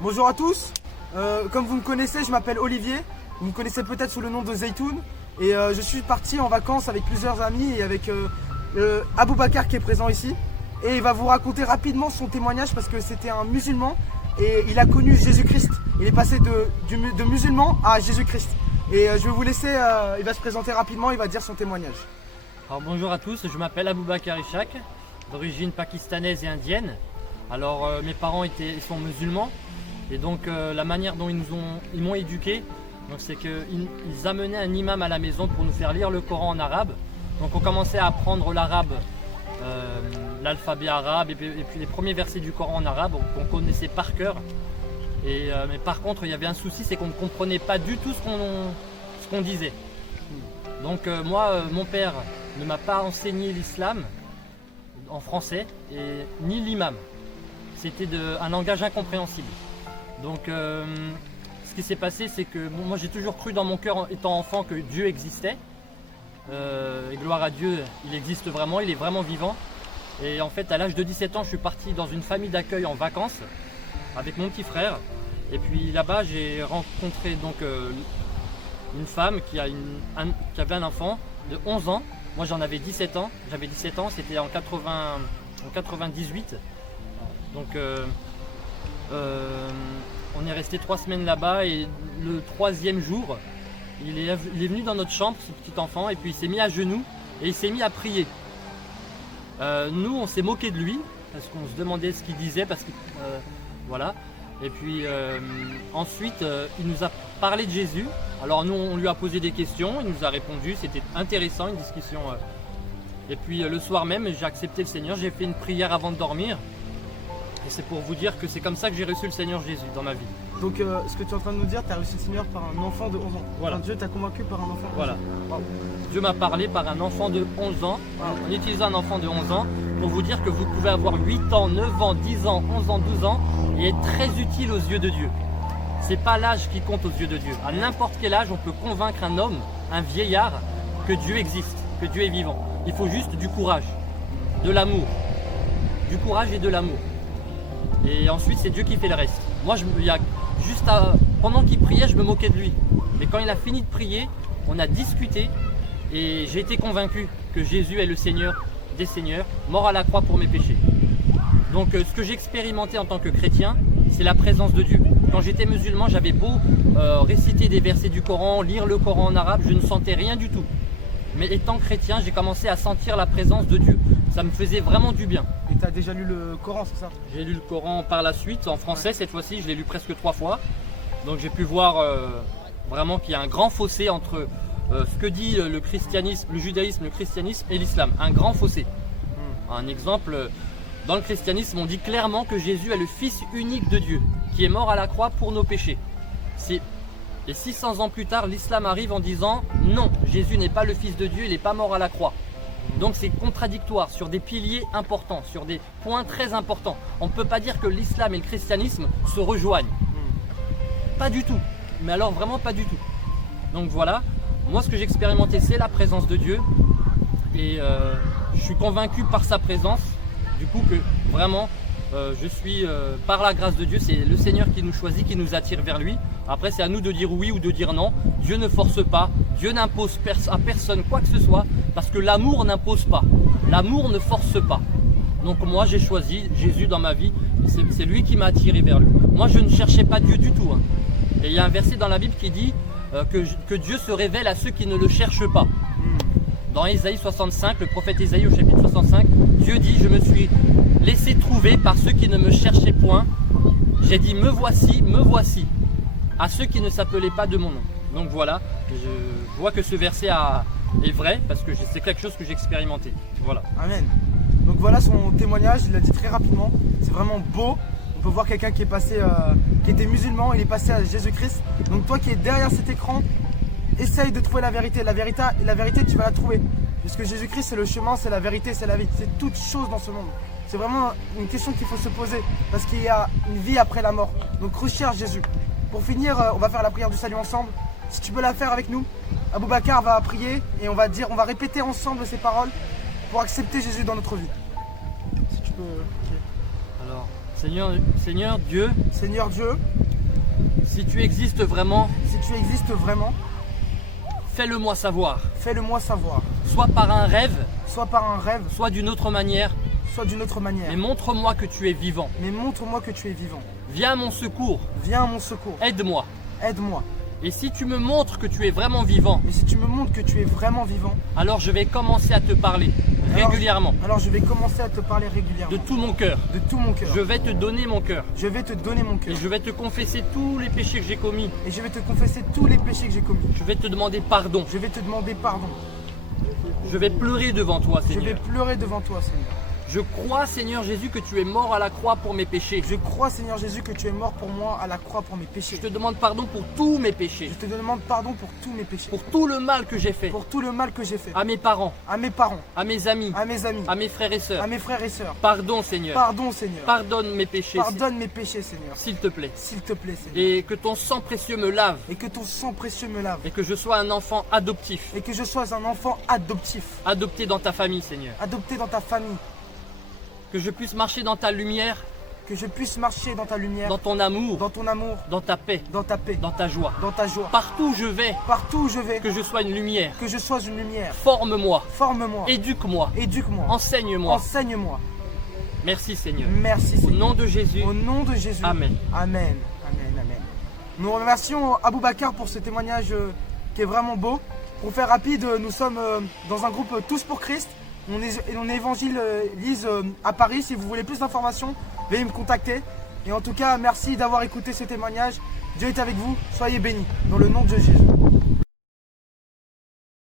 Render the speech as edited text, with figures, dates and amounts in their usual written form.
Bonjour à tous, comme vous me connaissez, je m'appelle Olivier, vous me connaissez peut-être sous le nom de Zaytoun et je suis parti en vacances avec plusieurs amis et avec Aboubacar qui est présent ici et il va vous raconter rapidement son témoignage parce que c'était un musulman et il a connu Jésus-Christ, il est passé de musulman à Jésus-Christ et je vais vous laisser, il va se présenter rapidement, il va dire son témoignage. Alors bonjour à tous, je m'appelle Aboubacar Ishaq, d'origine pakistanaise et indienne. Alors mes parents sont musulmans et donc la manière dont ils m'ont éduqué, c'est qu'ils amenaient un imam à la maison pour nous faire lire le Coran en arabe. Donc on commençait à apprendre l'arabe, l'alphabet arabe et puis les premiers versets du Coran en arabe qu'on connaissait par cœur. Mais par contre il y avait un souci, c'est qu'on ne comprenait pas du tout ce qu'on disait. Donc moi, mon père ne m'a pas enseigné l'islam en français et ni l'imam. C'était un langage incompréhensible. Donc ce qui s'est passé, c'est que moi j'ai toujours cru dans mon cœur étant enfant que Dieu existait. Et gloire à Dieu, il existe vraiment, il est vraiment vivant. Et en fait à l'âge de 17 ans, je suis parti dans une famille d'accueil en vacances avec mon petit frère. Et puis là-bas j'ai rencontré donc une femme qui avait un enfant de 11 ans. Moi j'en avais 17 ans, j'avais 17 ans, c'était en 98. Donc on est resté 3 semaines là-bas et le 3e jour, il est venu dans notre chambre, ce petit enfant, et puis il s'est mis à genoux et il s'est mis à prier. Nous on s'est moqué de lui parce qu'on se demandait ce qu'il disait, parce que voilà. Et puis ensuite il nous a parlé de Jésus. Alors nous on lui a posé des questions, il nous a répondu, c'était intéressant, une discussion. Et puis le soir même j'ai accepté le Seigneur, j'ai fait une prière avant de dormir. Et c'est pour vous dire que c'est comme ça que j'ai reçu le Seigneur Jésus dans ma vie. Donc ce que tu es en train de nous dire, tu as reçu le Seigneur par un enfant de 11 ans. Voilà. Enfin, Dieu t'a convaincu par un enfant de 11 ans. Voilà. Wow. Dieu m'a parlé par un enfant de 11 ans, Wow. en utilisant un enfant de 11 ans, pour vous dire que vous pouvez avoir 8 ans, 9 ans, 10 ans, 11 ans, 12 ans et être très utile aux yeux de Dieu. C'est pas l'âge qui compte aux yeux de Dieu. À n'importe quel âge, on peut convaincre un homme, un vieillard, que Dieu existe, que Dieu est vivant. Il faut juste du courage, de l'amour. Du courage et de l'amour. Et ensuite, c'est Dieu qui fait le reste. Moi, pendant qu'il priait, je me moquais de lui. Mais quand il a fini de prier, on a discuté et j'ai été convaincu que Jésus est le Seigneur des Seigneurs, mort à la croix pour mes péchés. Donc ce que j'ai expérimenté en tant que chrétien, c'est la présence de Dieu. Quand j'étais musulman, j'avais beau réciter des versets du Coran, lire le Coran en arabe, je ne sentais rien du tout. Mais étant chrétien, j'ai commencé à sentir la présence de Dieu. Ça me faisait vraiment du bien. Et tu as déjà lu le Coran, c'est ça? J'ai lu le Coran par la suite, en français cette fois-ci, je l'ai lu presque 3 fois. Donc j'ai pu voir vraiment qu'il y a un grand fossé entre ce que dit le christianisme, le judaïsme, le christianisme et l'islam. Un grand fossé. Un exemple, dans le christianisme, on dit clairement que Jésus est le Fils unique de Dieu, qui est mort à la croix pour nos péchés. Et 600 ans plus tard, l'islam arrive en disant non, Jésus n'est pas le Fils de Dieu, il n'est pas mort à la croix. Donc c'est contradictoire sur des piliers importants, sur des points très importants. On ne peut pas dire que l'islam et le christianisme se rejoignent. Pas du tout, mais alors vraiment pas du tout. Donc voilà, moi ce que j'ai expérimenté, c'est la présence de Dieu. Et je suis convaincu par sa présence, du coup que vraiment je suis par la grâce de Dieu, c'est le Seigneur qui nous choisit, qui nous attire vers lui. Après c'est à nous de dire oui ou de dire non. Dieu ne force pas, Dieu n'impose à personne quoi que ce soit, parce que l'amour n'impose pas, l'amour ne force pas. Donc moi j'ai choisi Jésus dans ma vie, c'est lui qui m'a attiré vers lui. Moi je ne cherchais pas Dieu du tout. Et il y a un verset dans la Bible qui dit que Dieu se révèle à ceux qui ne le cherchent pas. Dans Ésaïe 65, le prophète Ésaïe au chapitre 65, Dieu dit « Je me suis laissé trouver par ceux qui ne me cherchaient point. J'ai dit me voici, à ceux qui ne s'appelaient pas de mon nom. » Donc voilà, je vois que ce verset est vrai parce que c'est quelque chose que j'ai expérimenté. Voilà. Amen. Donc voilà son témoignage, il l'a dit très rapidement. C'est vraiment beau. On peut voir quelqu'un qui est passé, qui était musulman, il est passé à Jésus-Christ. Donc toi qui es derrière cet écran, essaye de trouver la vérité. La vérité, tu vas la trouver. Puisque Jésus-Christ, c'est le chemin, c'est la vérité, c'est la vie. C'est toute chose dans ce monde. C'est vraiment une question qu'il faut se poser. Parce qu'il y a une vie après la mort. Donc recherche Jésus. Pour finir, on va faire la prière du salut ensemble. Si tu peux la faire avec nous, Aboubacar va prier et on va répéter ensemble ces paroles pour accepter Jésus dans notre vie. Si tu peux. Alors, Seigneur Dieu, Seigneur Dieu, si tu existes vraiment, si tu existes vraiment, fais-le-moi savoir. fais-le-moi savoir. Soit par un rêve, Soit par un rêve, soit d'une autre manière, soit d'une autre manière. mais montre-moi que tu es vivant. Mais montre-moi que tu es vivant. Viens à mon secours, Viens à mon secours. aide-moi. Aide-moi. Et si tu me montres que tu es vraiment vivant, Et si tu me montres que tu es vraiment vivant, alors je vais commencer à te parler régulièrement, alors je vais commencer à te parler régulièrement. de tout mon cœur. De tout mon cœur. Je vais te donner mon cœur. Je vais te donner mon Et cœur. je vais te confesser tous les péchés que j'ai commis. Et je vais te confesser tous les péchés que j'ai commis. Je vais te demander pardon. Je vais te demander pardon. Je vais pleurer devant toi, Je vais Seigneur. pleurer devant toi, Seigneur. Je crois, Seigneur Jésus, que tu es mort à la croix pour mes péchés. Je crois, Seigneur Jésus, que tu es mort pour moi à la croix pour mes péchés. Je te demande pardon pour tous mes péchés. Je te demande pardon pour tous mes péchés. Pour tout le mal que j'ai fait. Pour tout le mal que j'ai fait. À mes parents, À mes parents, à mes amis, à mes amis, à mes frères et sœurs. à mes frères et sœurs. Pardon, Seigneur. Pardon, Seigneur. Pardonne mes péchés, Pardonne mes péchés, Seigneur. s'il te plaît. S'il te plaît, Seigneur. Et que ton sang précieux me lave. Et que ton sang précieux me lave. Et que je sois un enfant adoptif. Et que je sois un enfant adoptif. Adopté dans ta famille, Seigneur. Adopté dans ta famille. Que je puisse marcher dans ta lumière, Que je puisse marcher dans ta lumière. dans ton amour, Dans ton amour. dans ta paix, Dans ta paix. dans ta joie. Dans ta joie. Partout où je vais, Partout où je vais. que je sois une lumière. Que je sois une lumière. Forme-moi, Forme-moi. éduque-moi, Éduque-moi. enseigne-moi. Enseigne-moi. Merci, Seigneur. Merci, Au Seigneur. nom de Jésus, Au nom de Jésus. Amen. Amen. Amen. Amen. Nous remercions Aboubacar pour ce témoignage qui est vraiment beau. Pour faire rapide, nous sommes dans un groupe Tous pour Christ. On évangélise à Paris. Si vous voulez plus d'informations, veuillez me contacter. Et en tout cas, merci d'avoir écouté ce témoignage. Dieu est avec vous. Soyez bénis. Dans le nom de Jésus.